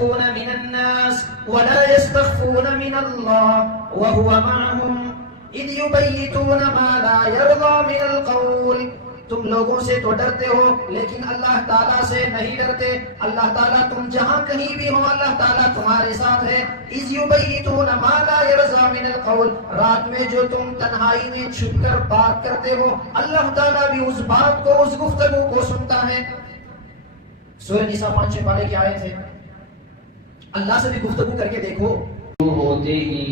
يستخفون من الناس ولا يستخفون من الله وهو معهم إذ يبيتون ما لا يرضى من القول. تم لوگوں سے تو ڈرتے ہو لیکن اللہ تعالیٰ سے نہیں ڈرتے. اللہ تعالیٰ تم جہاں کہیں بھی ہو اللہ تعالیٰ تمہارے ساتھ ہے. اذ یبیتون ما لا یرضى من القول. رات میں جو تم تنہائی میں چھپ کر بات کرتے ہو اللہ تعالیٰ بھی اس بات کو اس گفتگو کو سنتا ہے. سورہ نساء 5 پارے کی آیت ہے. اللہ سے بھی گفتگو کر کے دیکھو. ہوتے ہی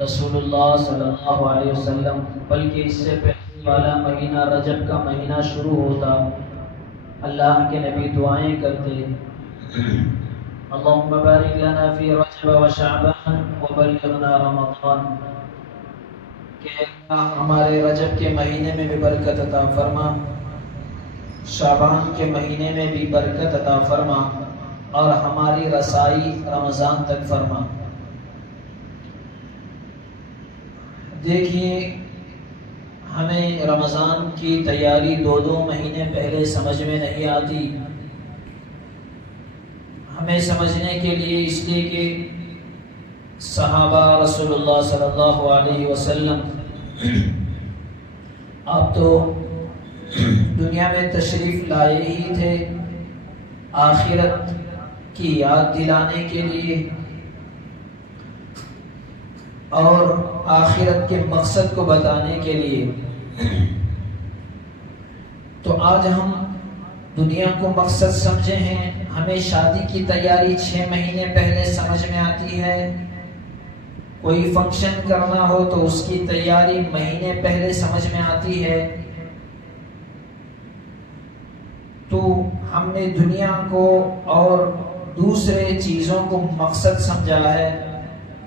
رسول اللہ صلی اللہ علیہ وسلم بلکہ اس سے پہلے والا مہینہ رجب کا مہینہ شروع ہوتا اللہ کے نبی دعائیں کرتے اللہم بارک لنا فی رجب و شعبان وبلغنا رمضان کہ اللہ ہمارے رجب کے مہینے میں بھی برکت عطا فرما, شعبان کے مہینے میں بھی برکت عطا فرما اور ہماری رسائی رمضان تک فرما. دیکھیے ہمیں رمضان کی تیاری 2 مہینے پہلے سمجھ میں نہیں آتی. ہمیں سمجھنے کے لیے اس لیے کہ صحابہ رسول اللہ صلی اللہ علیہ وسلم آپ تو دنیا میں تشریف لائے ہی تھے آخرت کی یاد دلانے کے لیے اور آخرت کے مقصد کو بتانے کے لیے. تو آج ہم دنیا کو مقصد سمجھے ہیں. ہمیں شادی کی تیاری 6 مہینے پہلے سمجھ میں آتی ہے. کوئی فنکشن کرنا ہو تو اس کی تیاری مہینے پہلے سمجھ میں آتی ہے. تو ہم نے دنیا کو اور دوسرے چیزوں کو مقصد سمجھا ہے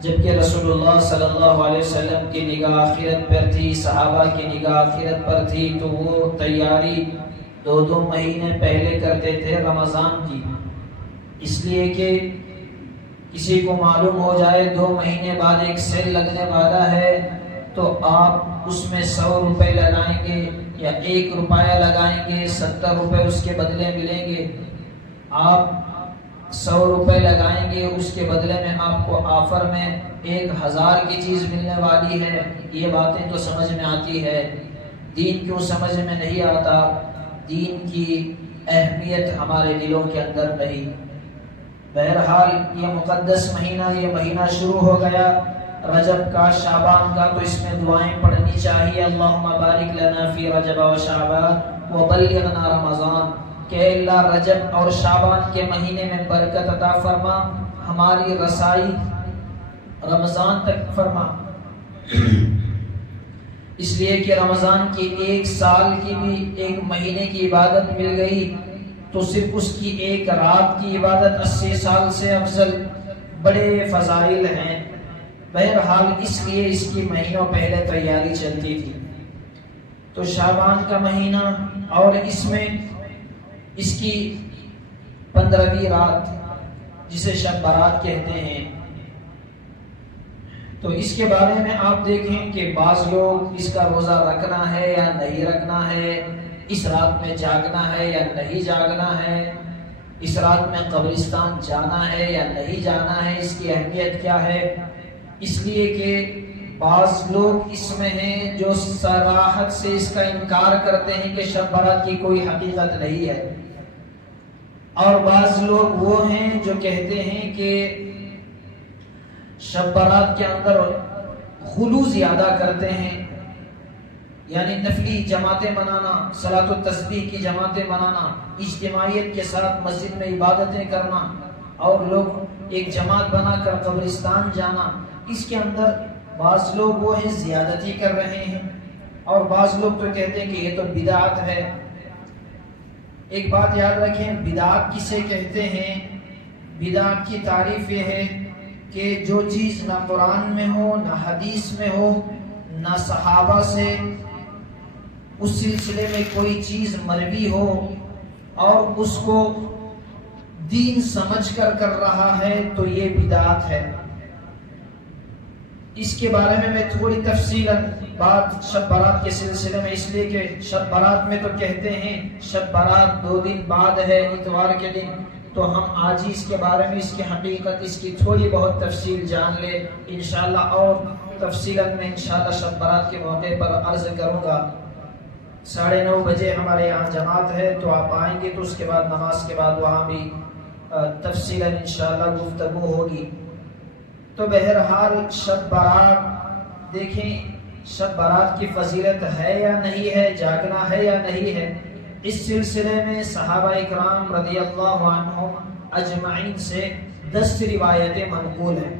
جبکہ رسول اللہ صلی اللہ علیہ وسلم کی نگاہ آخرت پر تھی, صحابہ کی نگاہ آخرت پر تھی. تو وہ تیاری 2 مہینے پہلے کرتے تھے رمضان کی, اس لیے کہ کسی کو معلوم ہو جائے 2 مہینے بعد ایک سیل لگنے والا ہے تو آپ اس میں 100 روپے لگائیں گے یا 1 روپیہ لگائیں گے, 70 روپے اس کے بدلے ملیں گے. آپ 100 روپے لگائیں گے اس کے بدلے میں آپ کو آفر میں 1000 کی چیز ملنے والی ہے. یہ باتیں تو سمجھ میں آتی ہے. دین کیوں سمجھ میں نہیں آتا؟ دین کی اہمیت ہمارے دلوں کے اندر نہیں. بہرحال یہ مقدس مہینہ, یہ مہینہ شروع ہو گیا رجب کا, شعبان کا, تو اس میں دعائیں پڑھنی چاہیے. اللہم بارک لنا فی رجب و شعبان وبلغنا رمضان کہ اللہ رجب اور شعبان کے مہینے میں برکت عطا فرما, ہماری رسائی رمضان تک فرما. اس لیے کہ رمضان کی 1 سال کی بھی 1 مہینے کی عبادت مل گئی تو صرف اس کی 1 رات کی عبادت 80 سال سے افضل. بڑے فضائل ہیں. بہرحال اس لیے اس کی مہینوں پہلے تیاری چلتی تھی. تو شعبان کا مہینہ اور اس میں اس کی 15ویں رات جسے شب برات کہتے ہیں, تو اس کے بارے میں آپ دیکھیں کہ بعض لوگ اس کا روزہ رکھنا ہے یا نہیں رکھنا ہے, اس رات میں جاگنا ہے یا نہیں جاگنا ہے, اس رات میں قبرستان جانا ہے یا نہیں جانا ہے, اس کی اہمیت کیا ہے. اس لیے کہ بعض لوگ اس میں ہیں جو صراحت سے اس کا انکار کرتے ہیں کہ شب برات کی کوئی حقیقت نہیں ہے, اور بعض لوگ وہ ہیں جو کہتے ہیں کہ شب برات کے اندر غلو زیادہ کرتے ہیں, یعنی نفلی جماعتیں منانا, صلاۃ التسبیح کی جماعتیں منانا, اجتماعیت کے ساتھ مسجد میں عبادتیں کرنا اور لوگ ایک جماعت بنا کر قبرستان جانا. اس کے اندر بعض لوگ وہ ہیں زیادتی کر رہے ہیں, اور بعض لوگ تو کہتے ہیں کہ یہ تو بدعت ہے. ایک بات یاد رکھیں, بدعت کسے کہتے ہیں؟ بدعت کی تعریف یہ ہے کہ جو چیز نہ قرآن میں ہو, نہ حدیث میں ہو, نہ صحابہ سے اس سلسلے میں کوئی چیز مروی ہو اور اس کو دین سمجھ کر کر رہا ہے تو یہ بدعت ہے. اس کے بارے میں میں تھوڑی تفصیلاً بات شب برات کے سلسلے میں, اس لیے کہ شب برات میں تو کہتے ہیں شب برات 2 دن بعد ہے, اتوار کے دن, تو ہم آج ہی اس کے بارے میں، اس کی حقیقت، اس کی تھوڑی بہت تفصیل جان لیں انشاءاللہ، اور تفصیلاً میں انشاءاللہ شب برات کے موقع پر عرض کروں گا۔ 9:30 بجے ہمارے یہاں جماعت ہے، تو آپ آئیں گے تو اس کے بعد نماز کے بعد وہاں بھی تفصیلاً انشاءاللہ گفتگو ہوگی۔ تو بہرحال شب برات دیکھیں، شب برات کی فضیلت ہے یا نہیں ہے، جاگنا ہے یا نہیں ہے، اس سلسلے میں صحابہ اکرام رضی اللہ عنہم اجمعین سے 10 روایتیں منقول ہیں۔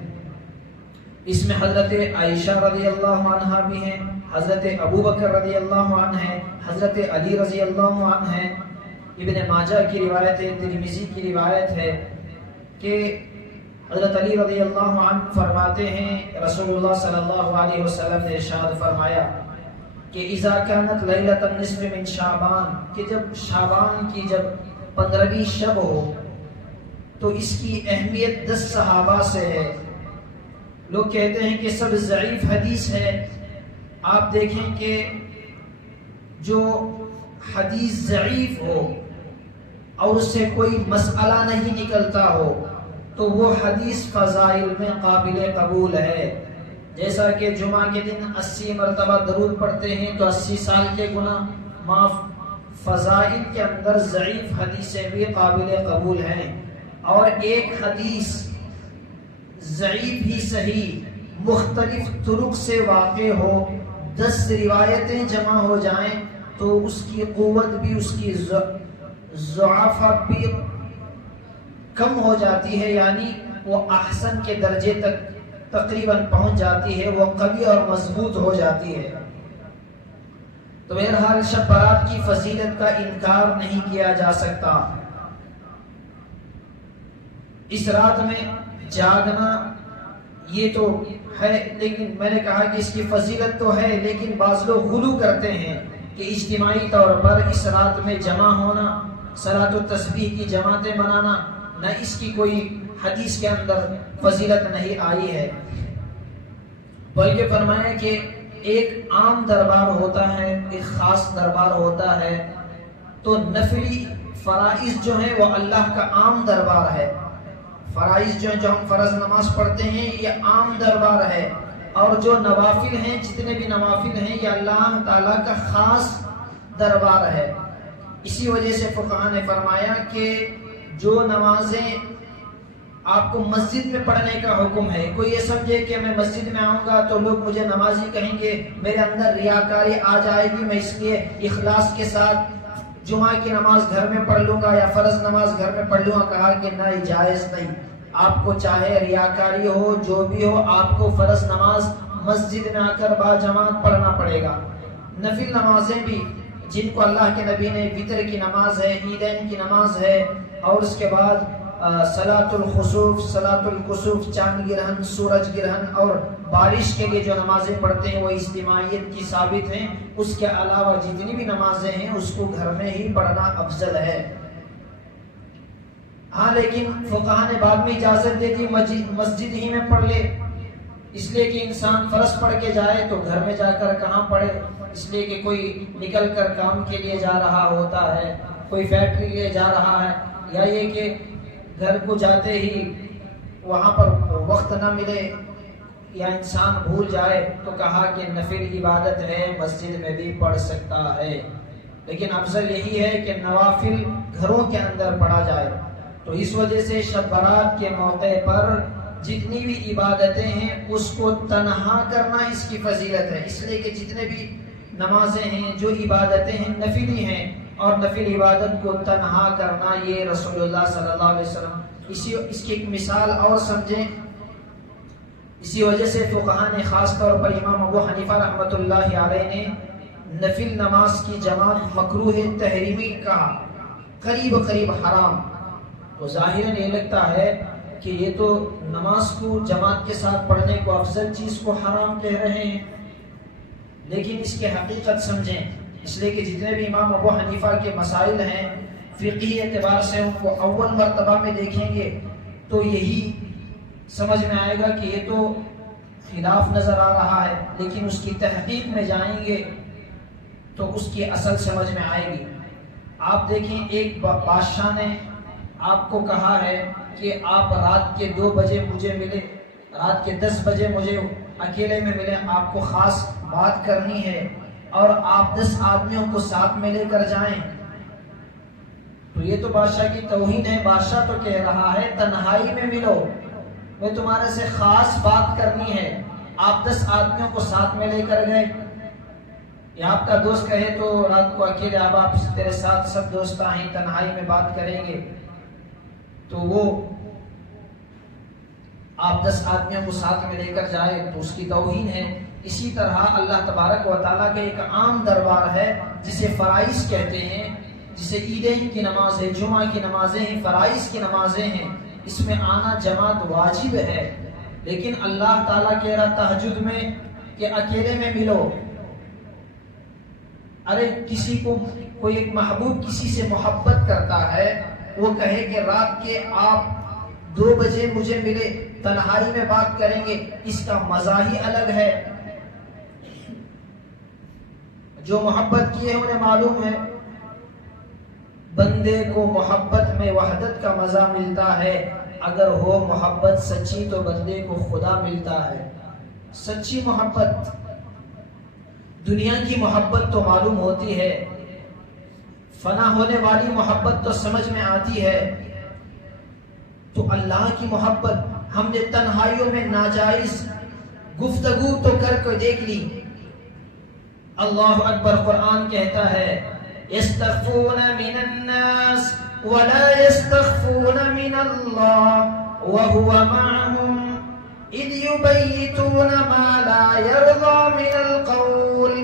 اس میں حضرت عائشہ رضی اللہ عنہ بھی ہیں، حضرت ابوبکر رضی اللہ عنہ ہیں، حضرت علی رضی اللہ عنہ ہیں، ابن ماجہ کی روایت ہے، ترمذی کی روایت ہے کہ حضرت علی رضی اللہ عنہ فرماتے ہیں رسول اللہ صلی اللہ علیہ وسلم نے ارشاد فرمایا کہ اذا كانت لیلۃ النصف من شعبان، کہ جب شعبان کی جب 15ویں شب ہو تو اس کی اہمیت 10 صحابہ سے ہے۔ لوگ کہتے ہیں کہ سب ضعیف حدیث ہے۔ آپ دیکھیں کہ جو حدیث ضعیف ہو اور اس سے کوئی مسئلہ نہیں نکلتا ہو تو وہ حدیث فضائل میں قابل قبول ہے۔ جیسا کہ جمعہ کے دن 80 مرتبہ درود پڑھتے ہیں تو 80 سال کے گناہ معاف، فضائل کے اندر ضعیف حدیثیں بھی قابل قبول ہیں۔ اور ایک حدیث ضعیف ہی صحیح مختلف طرق سے واقع ہو، 10 روایتیں جمع ہو جائیں تو اس کی قوت بھی، اس کی ضعافت بھی کم ہو جاتی ہے، یعنی وہ احسن کے درجے تک تقریباً پہنچ جاتی ہے، وہ قوی اور مضبوط ہو جاتی ہے۔ تو بہرحال شب برات کی فضیلت کا انکار نہیں کیا جا سکتا۔ اس رات میں جاگنا یہ تو ہے، لیکن میں نے کہا کہ اس کی فضیلت تو ہے، لیکن بعض لوگ غلو کرتے ہیں کہ اجتماعی طور پر اس رات میں جمع ہونا، صلاۃ التسبیح کی جماعتیں منانا، نہ اس کی کوئی حدیث کے اندر فضیلت نہیں آئی ہے، بلکہ فرمایا کہ ایک عام دربار ہوتا ہے، ایک خاص دربار ہوتا ہے، تو نفلی فرائض جو ہیں وہ اللہ کا عام دربار ہے۔ فرائض جو ہم فرض نماز پڑھتے ہیں یہ عام دربار ہے، اور جو نوافل ہیں، جتنے بھی نوافل ہیں، یہ اللہ تعالیٰ کا خاص دربار ہے۔ اسی وجہ سے فقہاء نے فرمایا کہ جو نمازیں آپ کو مسجد میں پڑھنے کا حکم ہے، کوئی یہ سمجھے کہ میں مسجد میں آؤں گا تو لوگ مجھے نمازی کہیں گے، میرے اندر ریاکاری آ جائے گی، میں اس لیے اخلاص کے ساتھ جمعہ کی نماز گھر میں پڑھ لوں گا یا فرض نماز گھر میں پڑھ لوں گا، کہا کہ نہیں، جائز نہیں۔ آپ کو چاہے ریاکاری ہو، جو بھی ہو، آپ کو فرض نماز مسجد میں آ کر با جماعت پڑھنا پڑے گا۔ نفل نمازیں بھی جن کو اللہ کے نبی نے وطر کی نماز ہے، عیدین کی نماز ہے، اور اس کے بعد صلاۃ الخسوف، صلاۃ الکسوف، چاند گرہن، سورج گرہن اور بارش کے لیے جو نمازیں پڑھتے ہیں وہ اجتماعیت کی ثابت ہیں۔ اس کے علاوہ جتنی بھی نمازیں ہیں اس کو گھر میں ہی پڑھنا افضل ہے۔ ہاں، لیکن فقہاء نے بعد میں اجازت دے دی مسجد ہی میں پڑھ لے، اس لیے کہ انسان فرض پڑھ کے جائے تو گھر میں جا کر کہاں پڑھے، اس لیے کہ کوئی نکل کر کام کے لیے جا رہا ہوتا ہے، کوئی فیکٹری کے لیے جا رہا ہے، یا یہ کہ گھر کو جاتے ہی وہاں پر وقت نہ ملے یا انسان بھول جائے، تو کہا کہ نفل عبادت ہے، مسجد میں بھی پڑھ سکتا ہے، لیکن افضل یہی ہے کہ نوافل گھروں کے اندر پڑھا جائے۔ تو اس وجہ سے شب برات کے موقع پر جتنی بھی عبادتیں ہیں اس کو تنہا کرنا اس کی فضیلت ہے، اس لیے کہ جتنے بھی نمازیں ہیں، جو عبادتیں ہیں، نفلی ہیں، اور نفل عبادت کو تنہا کرنا یہ رسول اللہ صلی اللہ علیہ وسلم اس کی ایک مثال اور سمجھیں۔ اسی وجہ سے فقہاء نے خاص طور پر امام ابو حنیفہ رحمۃ اللہ علیہ نے نفل نماز کی جماعت مکروہ تحریمی کہا، قریب حرام۔ تو ظاہراً یہ لگتا ہے کہ یہ تو نماز کو جماعت کے ساتھ پڑھنے کو افضل چیز کو حرام کہہ رہے ہیں، لیکن اس کی حقیقت سمجھیں، اس لیے کہ جتنے بھی امام ابو حنیفہ کے مسائل ہیں فقہی اعتبار سے ان کو اول مرتبہ میں دیکھیں گے تو یہی سمجھ میں آئے گا کہ یہ تو خلاف نظر آ رہا ہے، لیکن اس کی تحقیق میں جائیں گے تو اس کی اصل سمجھ میں آئے گی۔ آپ دیکھیں، ایک بادشاہ نے آپ کو کہا ہے کہ آپ رات کے 2 بجے مجھے ملے، رات کے 10 بجے مجھے اکیلے میں ملے، آپ کو خاص بات کرنی ہے اور آپ 10 آدمیوں کو ساتھ میں لے کر جائیں، تو یہ تو بادشاہ کی توہین ہے۔ بادشاہ تو کہہ رہا ہے تنہائی میں ملو، میں تمہارے سے خاص بات کرنی ہے۔ آپ 10 آدمیوں کو ساتھ میں لے کر گئے، یا آپ کا دوست کہے تو رات کو اکیلے اب آپ تیرے ساتھ سب دوست آئیں، تنہائی میں بات کریں گے، تو وہ آپ 10 آدمیوں کو ساتھ میں لے کر جائے تو اس کی توہین ہے۔ اسی طرح اللہ تبارک و تعالیٰ کا ایک عام دربار ہے جسے فرائض کہتے ہیں، جسے عیدین کی نماز ہے، جمعہ کی نمازیں ہیں، فرائض کی نمازیں ہیں، اس میں آنا جماعت واجب ہے، لیکن اللہ تعالیٰ کہہ رہا تہجد میں کہ اکیلے میں ملو۔ ارے کسی کو کوئی ایک محبوب کسی سے محبت کرتا ہے، وہ کہے کہ رات کے آپ 2 بجے مجھے ملے، تنہائی میں بات کریں گے، اس کا مزہ ہی الگ ہے۔ جو محبت کیے انہیں معلوم ہے بندے کو محبت میں وحدت کا مزہ ملتا ہے، اگر ہو محبت سچی تو بندے کو خدا ملتا ہے۔ سچی محبت، دنیا کی محبت تو معلوم ہوتی ہے، فنا ہونے والی محبت تو سمجھ میں آتی ہے، تو اللہ کی محبت ہم نے تنہائیوں میں ناجائز گفتگو تو کر کے دیکھ لی۔ اللہ اکبر، قرآن کہتا ہے يستخفون من الناس ولا يستخفون من الله وهو معهم إذ يبيتون ما لا يرضى من القول۔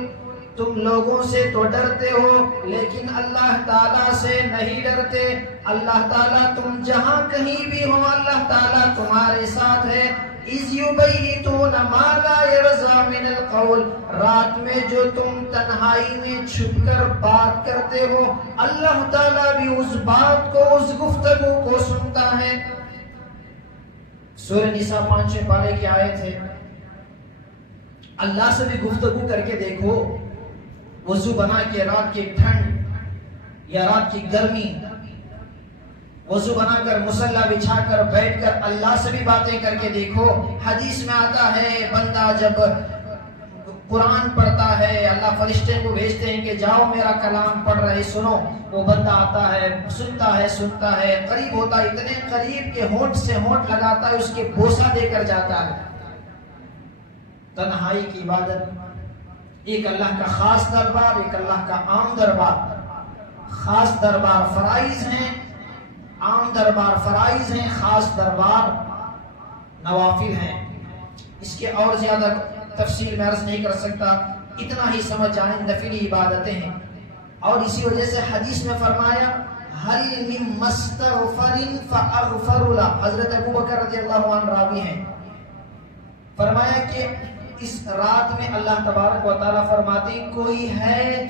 تم لوگوں سے تو ڈرتے ہو لیکن اللہ تعالیٰ سے نہیں ڈرتے۔ اللہ تعالیٰ تم جہاں کہیں بھی ہو، اللہ تعالیٰ تمہارے ساتھ ہے۔ اِذْ يُبَيِّتُونَ مَا لَا يَرْضَىٰ مِنَ الْقَوْلِ، رات میں جو تم تنہائی میں چھپ کر بات کرتے ہو، اللہ تعالیٰ بھی اس بات کو، اس گفتگو کو سنتا ہے۔ سورہ نساء 5ویں پارے کی آیت ہے۔ اللہ سے بھی گفتگو کر کے دیکھو، وضو بنا کے رات کی ٹھنڈ یا رات کی گرمی، وضو بنا کر مصلی بچھا کر بیٹھ کر اللہ سے بھی باتیں کر کے دیکھو۔ حدیث میں آتا ہے بندہ جب قرآن پڑھتا ہے، اللہ فرشتے کو بھیجتے ہیں کہ جاؤ میرا کلام پڑھ رہے سنو، وہ بندہ آتا ہے، سنتا ہے، قریب ہوتا ہے، اتنے قریب کہ ہونٹ سے ہونٹ لگاتا ہے، اس کے بوسہ دے کر جاتا ہے۔ تنہائی کی عبادت، ایک اللہ کا خاص دربار، ایک اللہ کا عام دربار۔ خاص دربار فرائض ہیں، عام دربار فرائض ہیں، خاص دربار نوافل ہیں۔ اس کے اور زیادہ تفصیل میں عرض نہیں کر سکتا، اتنا ہی سمجھ جائیں نفلی عبادتیں ہیں۔ اور اسی وجہ سے حدیث میں فرمایا هل من مستغفر فاغفر له، حضرت ابوبکر رضی اللہ عنہ راوی ہیں، فرمایا کہ اس رات میں اللہ تبارک و تعالیٰ فرماتے ہیں کوئی ہے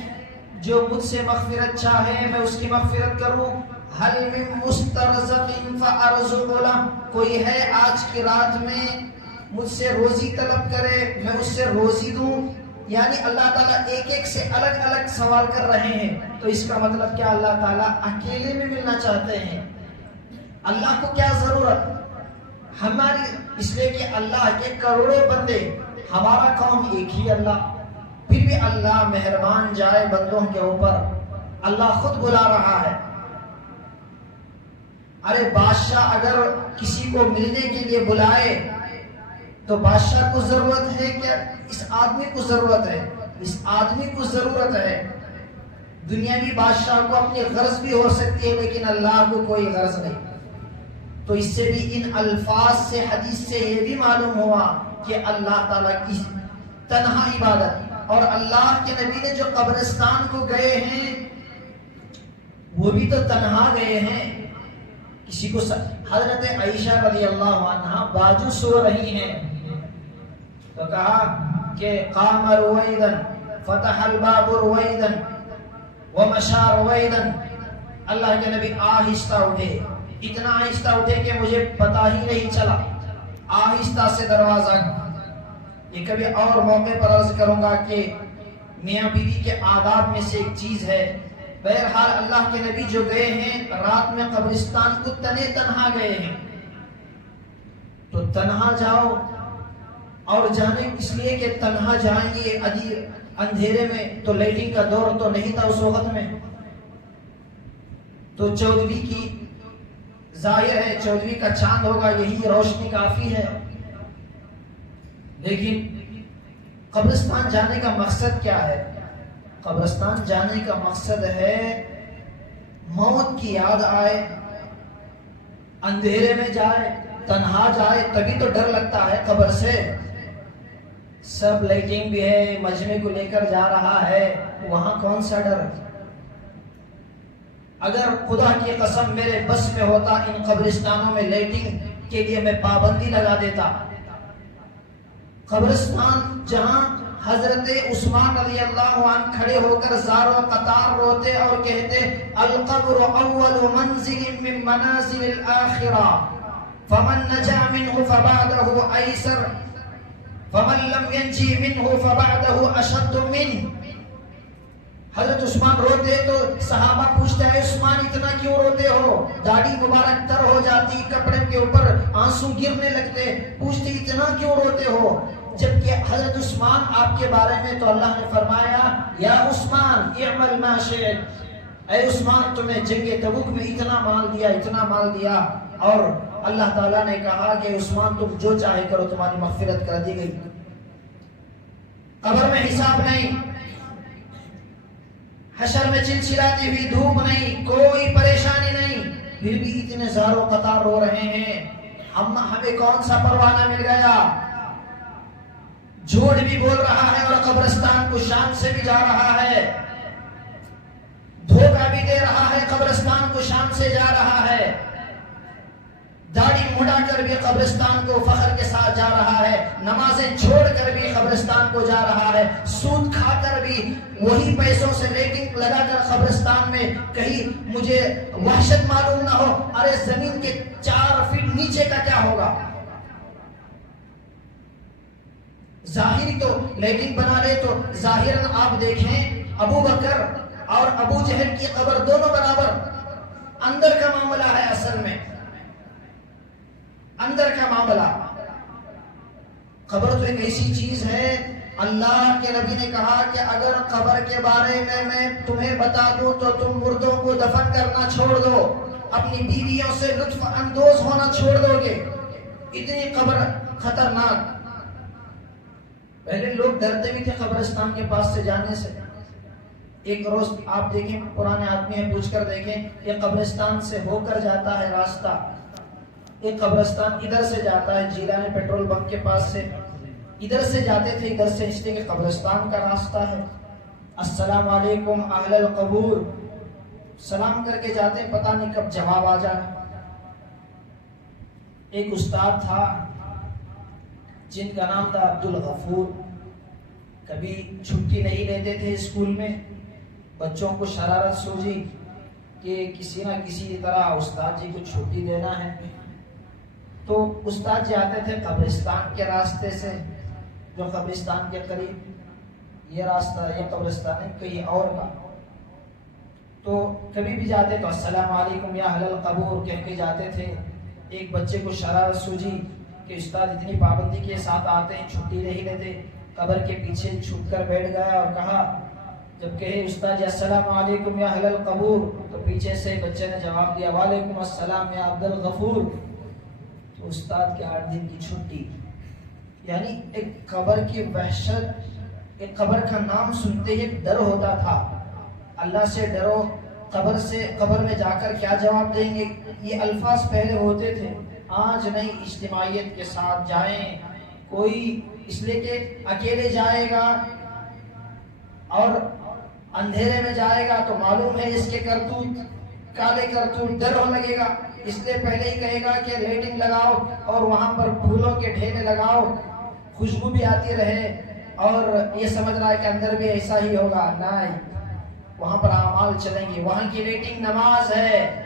جو مجھ سے مغفرت چاہے میں اس کی مغفرت کروں، هل من مسترزق فارزق له، کوئی ہے آج کی رات میں مجھ سے روزی طلب کرے میں اس سے روزی دوں۔ یعنی اللہ تعالیٰ ایک ایک سے الگ الگ سوال کر رہے ہیں، تو اس کا مطلب کیا اللہ تعالیٰ اکیلے میں ملنا چاہتے ہیں۔ اللہ کو کیا ضرورت ہماری، اس لیے کہ اللہ کے کروڑوں بندے، ہمارا قوم ایک ہی اللہ، پھر بھی اللہ مہربان جائے بندوں کے اوپر، اللہ خود بلا رہا ہے۔ ارے بادشاہ اگر کسی کو ملنے کے لیے بلائے تو بادشاہ کو ضرورت ہے کہ اس آدمی کو ضرورت ہے، اس آدمی کو ضرورت ہے۔ دنیاوی بادشاہ کو اپنی غرض بھی ہو سکتی ہے لیکن اللہ کو کوئی غرض نہیں۔ تو اس سے بھی ان الفاظ سے، حدیث سے یہ بھی معلوم ہوا کہ اللہ تعالیٰ کی تنہا عبادت، اور اللہ کے نبی نے جو قبرستان کو گئے ہیں وہ بھی تو تنہا گئے ہیں۔ کسی کو حضرت عائشہ رضی اللہ عنہ باجو سو رہی ہیں تو کہا کہ قام رویدا فتح الباب رویدا ومشى رویدا، اللہ کے نبی آہستہ اٹھے، اتنا آہستہ اٹھے کہ مجھے پتہ ہی نہیں چلا، آہستہ سے دروازہ۔ یہ کبھی اور موقع پر عرض کروں گا کہ میاں بیوی کے آداب میں سے ایک چیز ہے بہرحال اللہ کے نبی جو گئے ہیں رات میں قبرستان کو تنے تنہا گئے ہیں، تو تنہا جاؤ، اور جانے اس لیے کہ تنہا جائیں گے اندھیرے میں، تو لائٹنگ کا دور تو نہیں تھا اس وقت میں، تو 14ویں کی ظاہر ہے 14ویں کا چاند ہوگا، یہی روشنی کافی ہے۔ لیکن قبرستان جانے کا مقصد کیا ہے؟ قبرستان جانے کا مقصد ہے موت کی یاد آئے، اندھیرے میں جائے، تنہا جائے، تبھی تو ڈر لگتا ہے قبر سے۔ سب لائٹنگ بھی ہے، مجمع کو لے کر جا رہا ہے، وہاں کون سا ڈر؟ اگر خدا کی قسم میرے بس میں ہوتا ان قبرستانوں میں لائٹنگ کے لیے میں پابندی لگا دیتا۔ قبرستان جہاں حضرت عثمان رضی اللہ عنہ کھڑے ہو کر زاروں قطار روتے اور کہتے القبر اول منزل من منازل الاخرہ فمن نجا منه فبعده ایسر فمن لم ينجی منه فبعده اشد منه۔ حضرت عثمان روتے تو صحابہ پوچھتے ہیں عثمان اتنا کیوں روتے ہو؟ داڑھی مبارک تر ہو جاتی، کپڑے کے اوپر آنسو گرنے لگتے، پوچھتے اتنا کیوں روتے ہو؟ جبکہ حضرت عثمان آپ کے بارے میں تو اللہ نے فرمایا یا عثمان اعمل ما شئت، اے عثمان تمہیں جنگ تبوک میں اتنا مال دیا، اور اللہ تعالیٰ نے کہا کہ عثمان تم جو چاہے کرو تمہاری مغفرت کر دی گئی۔ قبر میں حساب نہیں، حشر میں چلچلاتی ہوئی دھوپ نہیں، کوئی پریشانی نہیں، پھر بھی اتنے زاروں قطار رو رہے ہیں۔ ہمیں کون سا پروانہ مل گیا؟ جھوٹ بھی بول رہا ہے اور قبرستان کو شان سے بھی جا رہا ہے، دھوکہ بھی دے رہا ہے، قبرستان کو شان سے جا رہا ہے، داڑھی مڑا کر بھی قبرستان کو فخر کے ساتھ جا رہا ہے، نمازیں چھوڑ کر بھی قبرستان کو جا رہا ہے، سود کھا کر بھی وہی پیسوں سے ریٹنگ لگا کر قبرستان میں کہیں مجھے وحشت معلوم نہ ہو، ارے زمین کے 4 فٹ نیچے کا کیا ہوگا؟ ظاہری تو لائٹنگ بنا لے تو ظاہراً آپ دیکھیں ابو بکر اور ابو جہل کی قبر دونوں برابر، اندر کا معاملہ ہے، اصل میں اندر کا معاملہ۔ قبر تو ایک ایسی چیز ہے، اللہ کے نبی نے کہا کہ اگر قبر کے بارے میں تمہیں بتا دوں تو تم مردوں کو دفن کرنا چھوڑ دو، اپنی بیویوں سے لطف اندوز ہونا چھوڑ دو گے، اتنی قبر خطرناک۔ پہلے لوگ ڈرتے بھی تھے قبرستان کے پاس سے جانے سے۔ ایک روز آپ دیکھیں، پرانے آدمی ہیں، پوچھ کر دیکھیں، یہ قبرستان سے ہو کر جاتا ہے راستہ، ایک قبرستان ادھر سے جاتا ہے جیلانی پیٹرول بنک کے پاس سے، ادھر سے جاتے تھے، ادھر سے اس لیے کہ قبرستان کا راستہ ہے۔ السلام علیکم اہل القبور، سلام کر کے جاتے ہیں، پتہ نہیں کب جواب آ جائے۔ ایک استاد تھا جن کا نام تھا عبد الغفور، کبھی چھٹی نہیں لیتے تھے اسکول میں، بچوں کو شرارت سوجی کہ کسی نہ کسی طرح استاد جی کو چھٹی دینا ہے، تو استاد جی آتے تھے قبرستان کے راستے سے، جو قبرستان کے قریب یہ راستہ، یہ قبرستان ہے کہیں اور کا، تو کبھی بھی جاتے تو السلام علیکم یا اہل القبور کہہ کے جاتے تھے۔ ایک بچے کو شرارت سوجی کہ استاد اتنی پابندی کے ساتھ آتے ہیں، چھٹی نہیں لیتے، قبر کے پیچھے چھپ کر بیٹھ گیا اور کہا، جب کہے استاد جی السلام علیکم یا اہل القبور، تو پیچھے سے بچے نے جواب دیا وعلیکم السلام یا عبد الغفور، تو استاد کے 8 دن کی چھٹی۔ یعنی ایک قبر کی وحشت، ایک قبر کا نام سنتے ہی ڈر ہوتا تھا۔ اللہ سے ڈرو، قبر میں جا کر کیا جواب دیں گے، یہ الفاظ پہلے ہوتے تھے، آج نہیں، اجتماعیت کے ساتھ جائیں، کوئی اس لیے کہ اکیلے جائے گا اور اندھیرے میں جائے گا تو معلوم ہے اس کے کرتوت، کالے کرتوت، ڈر ہو لگے گا، اس لیے پہلے ہی کہے گا کہ لائٹنگ لگاؤ اور وہاں پر پھولوں کے ڈھیرے لگاؤ، خوشبو بھی آتی رہے، اور یہ سمجھ رہا ہے کہ اندر بھی ایسا ہی ہوگا، نہیں، وہاں پر اعمال چلیں گے، وہاں کی لائٹنگ نماز ہے،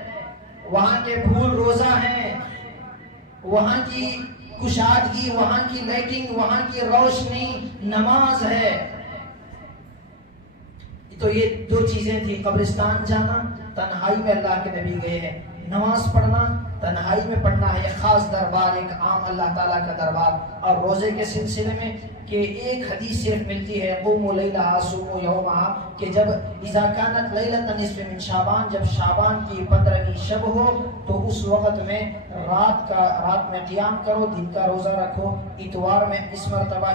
وہاں کے پھول روزہ ہیں، وہاں کی کشادگی، وہاں کی لائٹنگ، وہاں کی روشنی نماز ہے۔ تو یہ دو چیزیں تھی، قبرستان جانا، تنہائی میں اللہ کے نبی گئے ہیں، نماز پڑھنا تنہائی میں پڑھنا ہے، ایک خاص دربار، ایک عام اللہ تعالیٰ کا دربار۔ اور روزے کے سلسلے میں کہ ایک حدیث صرف ملتی ہے، قوموا لیلہا صوموا یومہا، کہ جب اذا کانت لیلۃ نصف من شعبان، جب شعبان کی 15ویں شب ہو تو اس وقت میں رات میں قیام کرو، دن کا روزہ رکھو۔ اتوار میں اس مرتبہ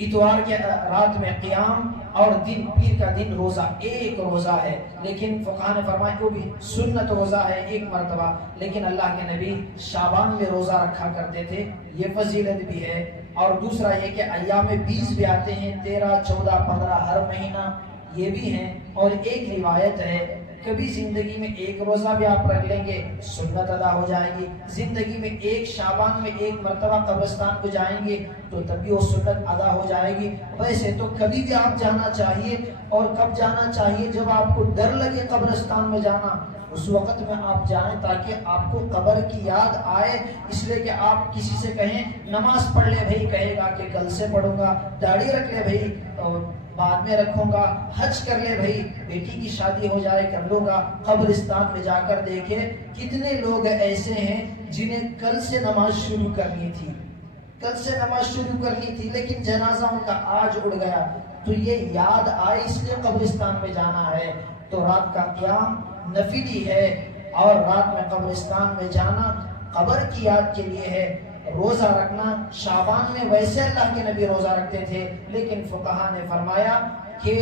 اتوار کے رات میں قیام اور دن پیر کا دن روزہ، ایک روزہ ہے، لیکن فقہاء نے فرمایا وہ بھی سنت روزہ ہے ایک مرتبہ، لیکن اللہ کے نبی شعبان میں روزہ رکھا کرتے تھے، یہ فضیلت بھی ہے۔ اور دوسرا یہ کہ ایام 20 بھی آتے ہیں، 13 14 15 ہر مہینہ، یہ بھی ہیں۔ اور ایک روایت ہے کبھی زندگی میں ایک روزہ بھی آپ رکھ لیں گے سنت ادا ہو جائے گی، زندگی میں ایک شعبان میں ایک مرتبہ قبرستان کو جائیں گے تو تب بھی وہ سنت ادا ہو جائے گی۔ ویسے تو کبھی بھی آپ جانا چاہیے، اور کب جانا چاہیے؟ جب آپ کو ڈر لگے قبرستان میں جانا، اس وقت میں آپ جائیں تاکہ آپ کو قبر کی یاد آئے، اس لیے کہ آپ کسی سے کہیں نماز پڑھ لے بھائی، کہے گا کہ کل سے پڑھوں گا، داڑھی رکھ لے بھائی بعد میں رکھوں گا، حج کر لے بھائی بیٹی کی شادی ہو جائے کر لوں گا۔ قبرستان میں جا کر دیکھیں کتنے لوگ ایسے ہیں جنہیں کل سے نماز شروع کرنی تھی لیکن جنازہ ان کا آج اڑ گیا، تو یہ یاد آئے اس لیے قبرستان میں جانا ہے۔ تو رات کا قیام نفلی ہے، اور رات میں قبرستان میں جانا قبر کی یاد کے لیے ہے۔ روزہ رکھنا شعبان میں ویسے اللہ کے نبی روزہ رکھتے تھے، لیکن فقہاء نے فرمایا کہ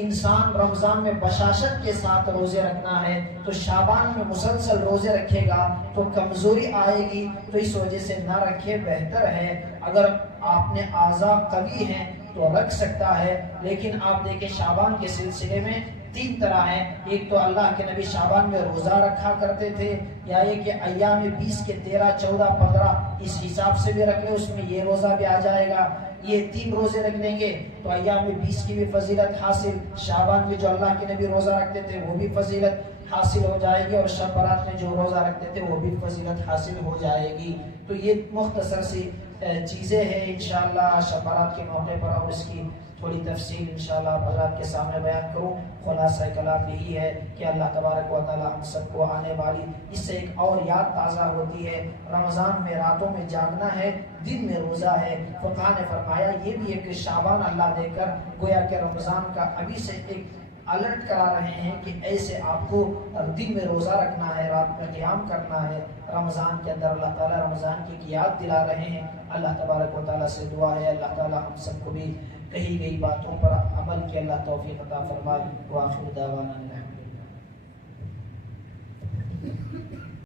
انسان رمضان میں بشاشت کے ساتھ روزے رکھنا ہے، تو شعبان میں مسلسل روزے رکھے گا تو کمزوری آئے گی، تو اس وجہ سے نہ رکھے بہتر ہے۔ اگر آپ نے اعضاء قوی ہیں تو رکھ سکتا ہے، لیکن آپ دیکھیں شعبان کے سلسلے میں 3 طرح ہیں، ایک تو اللہ کے نبی شعبان میں روزہ رکھا کرتے تھے، یا یہ کہ ایام 20 کے 13 14 15 اس حساب سے بھی رکھ لیں، اس میں یہ روزہ بھی آ جائے گا۔ یہ 3 روزے رکھ لیں گے تو ایام 20 کی بھی فضیلت حاصل، شعبان میں جو اللہ کے نبی روزہ رکھتے تھے وہ بھی فضیلت حاصل ہو جائے گی، اور شب برات میں جو روزہ رکھتے تھے وہ بھی فضیلت حاصل ہو جائے گی۔ تو یہ مختصر سی چیزیں ہیں انشاءاللہ شب برات کے موقع پر، اور اس کی تھوڑی تفصیل انشاءاللہ حضرات کے سامنے بیان کروں۔ خلاصہ کلام یہی ہے کہ اللہ تبارک و تعالی ہم سب کو آنے والی اس سے ایک اور یاد تازہ ہوتی ہے، رمضان میں راتوں میں جاگنا ہے، دن میں روزہ ہے۔ فقہاء نے فرمایا یہ بھی ایک شعبان اللہ دے کر گویا کہ رمضان کا ابھی سے ایک الرٹ کرا رہے ہیں کہ ایسے آپ کو دن میں روزہ رکھنا ہے، رات میں قیام کرنا ہے رمضان کے اندر۔ اللہ تعالیٰ رمضان کی یاد دلا رہے ہیں۔ اللہ تبارک و تعالیٰ سے دعا ہے اللہ تعالیٰ ہم سب کو بھی کہی گئی باتوں پر عمل کی اللہ توفیق عطا فرمائے۔ وآخر دعوانا